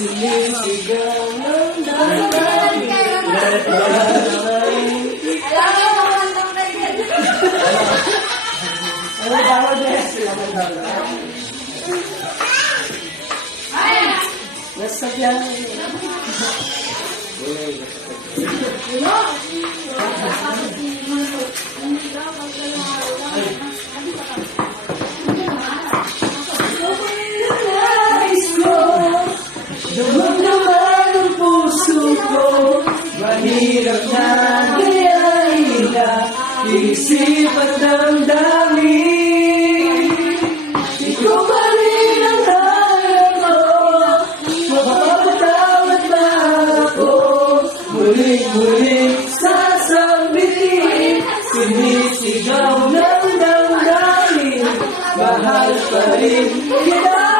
Sinisigaw ng damdamin. Ano ba Jess? Nasagyan. Dumog naman ang puso ko, mahirap na kaya isip at damdamin. Ikaw pa rin ang hanap ko, mapapatawad ba ako? Muling-muling sasabihin, sinisigaw ng damdamin, mahal pa rin kita.